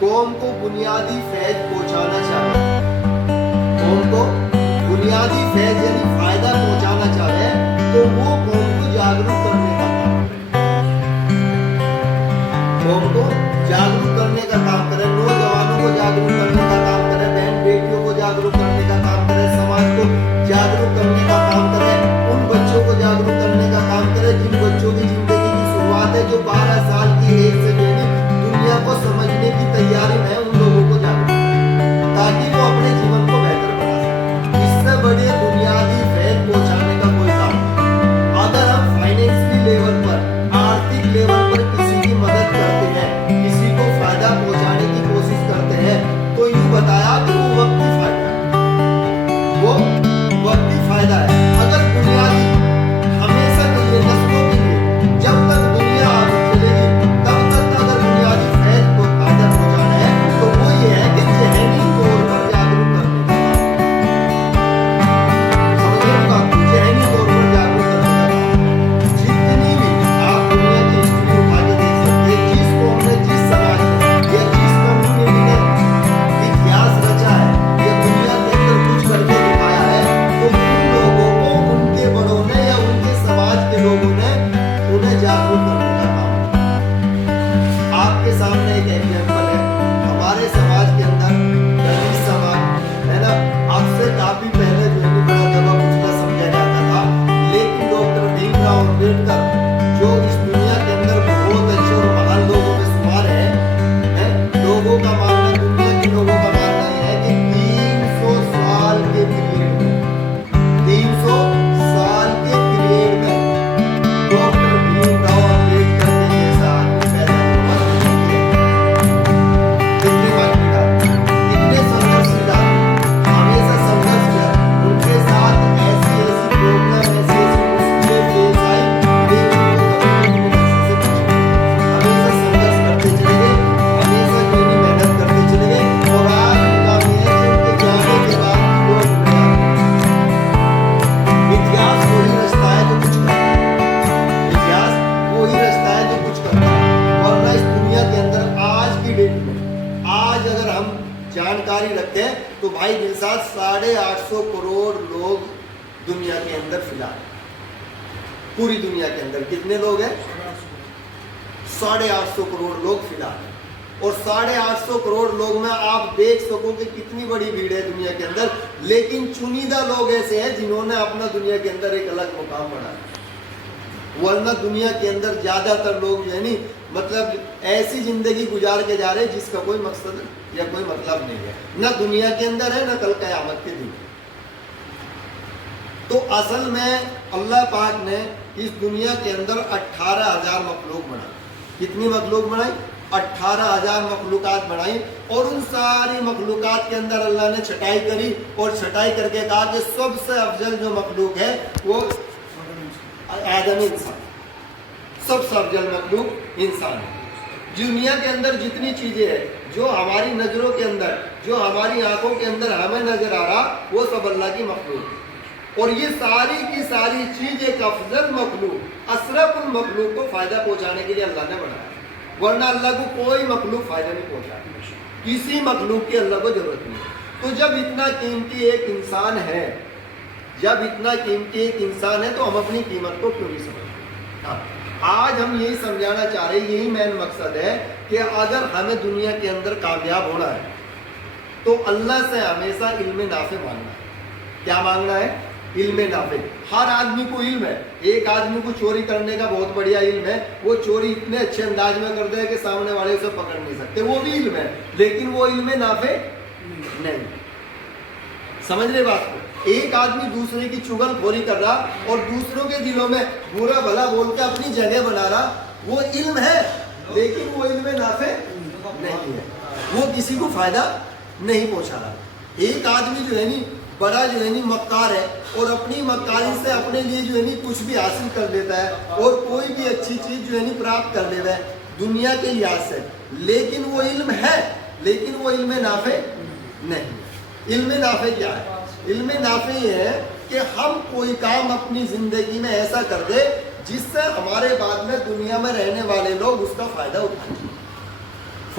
قوم کو بنیادی فیض پہنچانا چاہے، قوم کو بنیادی فیض یعنی فائدہ پہنچانا چاہے تو وہ قوم کو جاگروک کرنے کا کام کرے، قوم کو جاگروک کرنے کا کام کرے، نوجوانوں کو جاگروک کرنے کا کام کرے، بہن بیٹیوں کو جاگروک کرنے کا کام کرے، سماج کو جاگروک کرنے کا کام کرے، ان بچوں کو جاگروک کرنے کا کام کرے جن بچوں کی زندگی کی شروعات ہے، جو 12 سال کی ایج سے دنیا کو سمجھنے کی تیاری میں، ان لوگوں کو جاگروک کرے تاکہ وہ اپنے جیون کو بہتر بنا سکے۔ اس سے بڑے بنیادی فیض پہنچانے کا کوئی کام نہیں۔ اگر ہم فائنینشلی لیول پر، آرتھک لیول پر کسی کی مدد کرتے ہیں، کسی کو فائدہ پہنچانے کی کوشش کرتے ہیں، تو یوں بتایا کہ وہ وقتی فائدہ ہے، وہ وقتی فائدہ ہے۔ اگر بنیادی ہمیشہ کے لیے نسلوں کے لیے جب تک دنیا آگے چلے گی تب تک اگر بنیادی فیض کو فائدہ پہنچانا ہے تو وہ یہ ہے کہ ذہنی طور پر جاگروک کرنے کا کام، سمجھے بات، ذہنی طور پر جاگروک کرنے کا کام۔ جتنی بھی آپ دنیا کی ہسٹری اٹھا کے دیکھ سکتے ہیں، جس قوم نے، جس سماج نے یا جس کمیونٹی نے اتہاس رچا ہے یا دنیا کے اندر کچھ کر کے دکھایا ہے، تو ان لوگوں کو ان کے بڑوں نے یا ان کے سماج کے لوگوں نے انہیں جاگروک کرنے کا کام کیا۔ آپ کے سامنے ایک ایگزامپل ہے، ہمارے سماج کے اندر دلت سماج ہے نا، اب سے کافی پہلے جو ہے بڑا دبا کچلا سمجھا جاتا تھا، لیکن ڈاکٹر بھیم راؤ امبیڈکر جو اس دنیا کے اندر بہت اچھے اور مہان لوگوں میں شمار ہے، لوگوں کا ماننا، دنیا کے لوگوں کا ماننا یہ ہے کہ 300 سال کے پیریڈ میں، 300 سال کے پیریڈ میں ڈاکٹر بھیم راؤ امبیڈکر کے جیسا آدمی پیدا ہوا ہے۔ کتنی بار پیڑا، کتنے سنگھرش کیا، ہمیشہ سنگھرش کیا، ان کے ساتھ ایسی ایسی پرابلم، ایسی ایسی مشکلیں پیش آئی، لیکن وہ کبھی بھی ایسے سے کچھ نہیں، ہمیشہ سنگھرش کرتے چلے گئے، ہمیشہ جو ہے محنت کرتے چلے گئے، اور آج مقام یہ ہے کہ ان کے جانے کے بعد لوگ اتہاس وہی رچتا ہے جو کچھ کرتا ہے، اتہاس وہی رچتا ہے جو کچھ کرتا ہے، ورنہ اس دنیا کے اندر آج کی ڈیٹ میں، آج اگر ہم جانکاری رکھتے ہیں تو بھائی میرے ساتھ 850 کروڑ لوگ دنیا کے اندر فی الحال، پوری دنیا کے اندر کتنے لوگ ہیں؟ 850 کروڑ لوگ فی الحال، اور 850 کروڑ لوگ میں آپ دیکھ سکو کہ کتنی بڑی بھیڑ ہے دنیا کے اندر، لیکن چنیدہ لوگ ایسے ہیں جنہوں نے اپنا دنیا کے اندر ایک الگ مقام بنایا، ورنہ دنیا کے اندر زیادہ تر لوگ جو ہے نہیں، مطلب ایسی زندگی گزار کے جا رہے ہیں جس کا کوئی مقصد یا کوئی مطلب نہیں ہے، نہ دنیا کے اندر ہے نہ کل قیامت کے دن۔ تو اصل میں اللہ پاک نے اس دنیا کے اندر 18,000 مخلوق بنائی۔ کتنی مخلوق بنائی؟ 18,000 مخلوقات بنائی، اور ان ساری مخلوقات کے اندر اللہ نے چھٹائی کری، اور چھٹائی کر کے کہا کہ سب سے افضل جو مخلوق ہے وہ آدمی انسان، سب سے افضل مخلوق انسان ہے۔ دنیا کے اندر جتنی چیزیں ہیں جو ہماری نظروں کے اندر، جو ہماری آنکھوں کے اندر ہمیں نظر آ رہا، وہ سب اللہ کی مخلوق ہے، اور یہ ساری کی ساری چیز ایک افضل مخلوق، اشرف المخلوق کو فائدہ پہنچانے کے لیے اللہ نے بنایا، ورنہ اللہ کو کوئی مخلوق فائدہ نہیں پہنچاتی، کسی مخلوق کی اللہ کو ضرورت نہیں۔ تو جب اتنا قیمتی ایک انسان ہے، جب اتنا قیمتی ایک انسان ہے تو ہم اپنی قیمت کو کیوں نہیں سمجھتے؟ آج ہم یہی سمجھانا چاہ رہے ہیں، یہی مین مقصد ہے کہ اگر ہمیں دنیا کے اندر کامیاب ہونا ہے تو اللہ سے ہمیشہ علم نافع مانگنا ہے۔ کیا مانگنا ہے؟ علم نافع۔ ہر آدمی کو علم ہے، ایک آدمی کو چوری کرنے کا بہت بڑھیا علم ہے، وہ چوری اتنے اچھے انداز میں کرتا ہے کہ سامنے والے اسے پکڑ نہیں سکتے، وہ بھی علم ہے، لیکن وہ علم نافع نہیں۔ سمجھ رہے بات کو؟ ایک آدمی دوسرے کی چغل خوری کر رہا اور دوسروں کے دلوں میں برا بھلا بول کے اپنی جگہ بنا رہا، وہ علم ہے، لیکن وہ علم نافع نہیں ہے، وہ کسی کو فائدہ نہیں پہنچا رہا۔ ایک آدمی جو ہے نہیں بڑا جو ہے نہیں مکار ہے، اور اپنی مکاری سے اپنے لیے جو ہے نہیں کچھ بھی حاصل کر لیتا ہے، اور کوئی بھی اچھی چیز جو ہے نہیں پراپت کر لیتا ہے دنیا کے لحاظ سے، لیکن وہ علم ہے، لیکن وہ علم نافع نہیں۔ علم نافع کیا ہے؟ علم نافع یہ ہے کہ ہم کوئی کام اپنی زندگی میں ایسا کر دے جس سے ہمارے بعد میں دنیا میں رہنے والے لوگ اس کا فائدہ اٹھائیں۔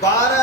12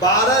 12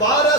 12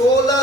16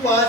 5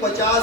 50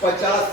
50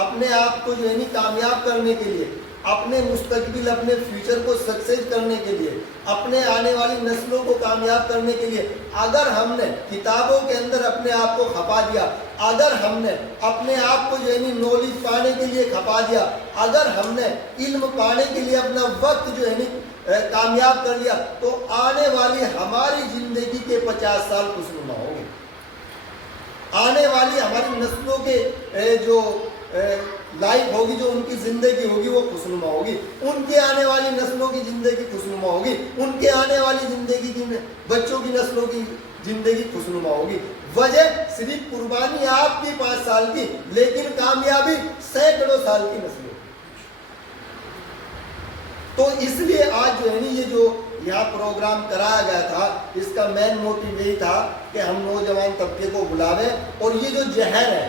اپنے آپ کو جو ہے کامیاب کرنے کے لیے، اپنے مستقبل، اپنے فیوچر کو سکسیز کرنے کے لیے، اپنے آنے والی نسلوں کو کامیاب کرنے کے لیے اگر ہم نے کتابوں کے اندر اپنے آپ کو کھپا دیا، اگر ہم نے اپنے آپ کو جو ہے نالج پانے کے لیے کھپا دیا، اگر ہم نے علم پانے کے لیے اپنا وقت جو ہے کامیاب کر لیا، تو آنے والی ہماری زندگی کے 50 سال خوشنما ہوں گے۔ آنے والی ہماری نسلوں کے جو لائف ہوگی، جو ان کی زندگی ہوگی وہ خوشنما ہوگی، ان کے آنے والی نسلوں کی زندگی خوشنما ہوگی، ان کے آنے والی زندگی کی بچوں کی نسلوں کی زندگی خوشنما ہوگی۔ وجہ صرف قربانی آپ کی 5 سال کی، لیکن کامیابی سینکڑوں سال کی نسلوں۔ تو اس لیے آج جو ہے یہ جو یہاں پروگرام کرایا گیا تھا، اس کا مین موٹیو یہی تھا کہ ہم نوجوان طبقے کو بلاویں، اور یہ جو زہر ہے،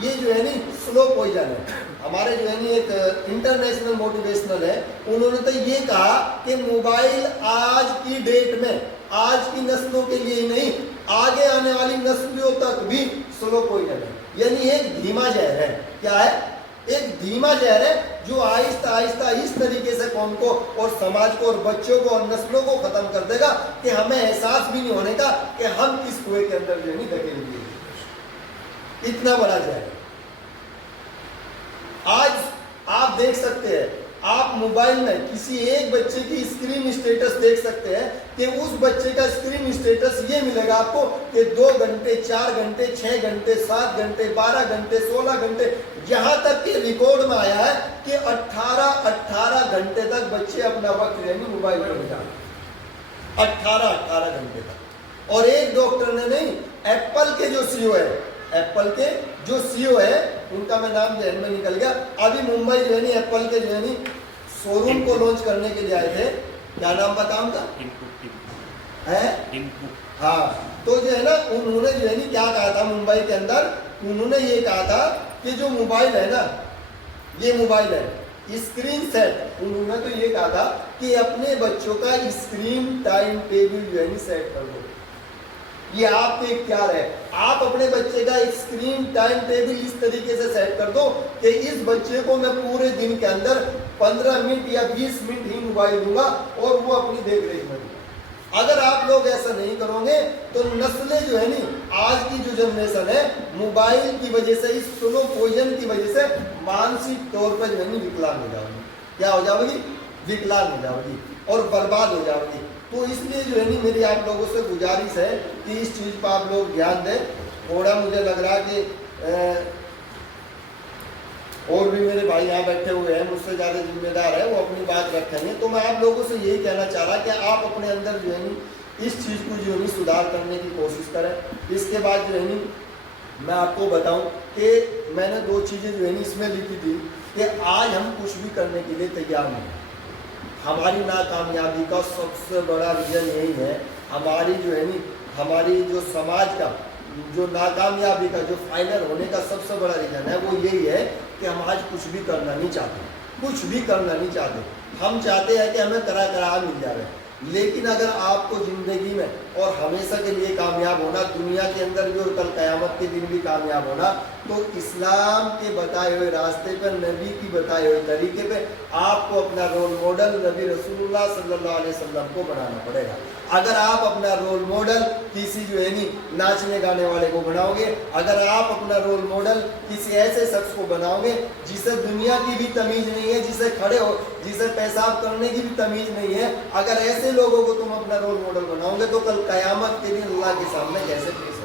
یہ جو ہے سلو پوائزن ہے۔ ہمارے جو ہے ایک انٹرنیشنل موٹیویشنل ہے، انہوں نے تو یہ کہا کہ موبائل آج کی ڈیٹ میں، آج کی نسلوں کے لیے نہیں، آگے آنے والی نسلوں تک بھی سلو پوائزن ہے، یعنی ایک دھیما زہر ہے۔ کیا ہے؟ ایک دھیما زہر ہے جو آہستہ آہستہ اس طریقے سے قوم کو اور سماج کو اور بچوں کو اور نسلوں کو ختم کر دے گا کہ ہمیں احساس بھی نہیں ہونے کا کہ ہم کس کنویں کے اندر جو ہے دھکیل دیے۔ اتنا بڑا زہر۔ آج آپ دیکھ سکتے ہیں، آپ موبائل میں کسی ایک بچے کی اسکرین اسٹیٹس دیکھ سکتے ہیں کہ اس بچے کا اسکرین اسٹیٹس یہ ملے گا آپ کو کہ 2 گھنٹے، 4 گھنٹے، 6 گھنٹے، 7 گھنٹے، 12 گھنٹے، 16 گھنٹے، یہاں تک کہ ریکارڈ میں آیا ہے کہ 18 گھنٹے تک بچے اپنا وقت موبائل پر بتائیں۔ 18 گھنٹے تک۔ اور ایک ڈاکٹر نے نہیں، ایپل کے جو سی او ہے، ایپل کے جو سی او ہے، ان کا میں نام ذہن میں نکل گیا، ابھی ممبئی جو ہے ایپل کے جو ہے شو روم کو لانچ کرنے کے لیے آئے تھے۔ کیا نام بتاؤں گا؟ ہاں، تو جو ہے نا انہوں نے جو ہے کیا کہا تھا ممبئی کے اندر، انہوں نے یہ کہا تھا کہ جو موبائل ہے نا، یہ موبائل ہے، اسکرین سیٹ، انہوں نے تو یہ کہا تھا کہ اپنے بچوں کا اسکرین ٹائم ٹیبل جو ہے سیٹ کر دو۔ یہ آپ کے اختیار ہے، آپ اپنے بچے کا اسکرین ٹائم ٹیبل اس طریقے سے سیٹ کر دو کہ اس بچے کو میں پورے دن کے اندر 15 منٹ یا 20 منٹ ہی موبائل دوں گا اور وہ اپنی دیکھ ریکھ میں دوں گا۔ اگر آپ لوگ ایسا نہیں کرو گے تو نسلیں جو ہے آج کی جو جنریشن ہے، موبائل کی وجہ سے، اس سلو پوائزن کی وجہ سے مانسک طور پر جو ہے وکلانگ ہو جاؤ گی۔ کیا ہو جاؤ گی؟ وکلانگ ہو جاؤ گی اور برباد ہو جاؤ گی۔ تو اس لیے جو ہے میری آپ لوگوں سے گزارش ہے کہ اس چیز پر آپ لوگ دھیان دیں۔ تھوڑا مجھے لگ رہا کہ اور بھی میرے بھائی یہاں بیٹھے ہوئے ہیں، مجھ سے زیادہ ذمہ دار ہے، وہ اپنی بات رکھیں گے۔ تو میں آپ لوگوں سے یہی کہنا چاہ رہا کہ آپ اپنے اندر جو ہے اس چیز کو جو ہے سدھار کرنے کی کوشش کریں۔ اس کے بعد جو ہے میں آپ کو بتاؤں کہ میں نے 2 چیزیں جو ہے اس میں لکھی تھی کہ آج ہم کچھ بھی کرنے کے لیے تیار نہیں۔ ہماری ناکامیابی کا سب سے بڑا ریزن یہی ہے، ہماری جو ہے ہماری جو سماج کا جو ناکامیابی کا، جو فائنل ہونے کا سب سے بڑا ریزن ہے، وہ یہی ہے کہ ہم آج کچھ بھی کرنا نہیں چاہتے، کچھ بھی کرنا نہیں چاہتے۔ ہم چاہتے ہیں کہ ہمیں کرا مل جائے، لیکن اگر آپ کو زندگی میں اور ہمیشہ کے لیے کامیاب ہونا، دنیا کے اندر بھی اور کل قیامت کے دن بھی کامیاب ہونا، تو اسلام کے بتائے ہوئے راستے پر، نبی کی بتائے ہوئے طریقے پہ آپ کو اپنا رول ماڈل نبی رسول اللہ صلی اللہ علیہ وسلم کو بنانا پڑے گا۔ اگر آپ اپنا رول ماڈل کسی جو ہے ناچنے گانے والے کو بناؤ گے، اگر آپ اپنا رول ماڈل کسی ایسے شخص کو بناؤ گے جسے دنیا کی بھی تمیز نہیں ہے، جسے پیشاب کرنے کی بھی تمیز نہیں ہے، اگر ایسے لوگوں کو تم اپنا رول ماڈل بناؤ گے تو کل قیامت کے دن اللہ کے سامنے کیسے پیش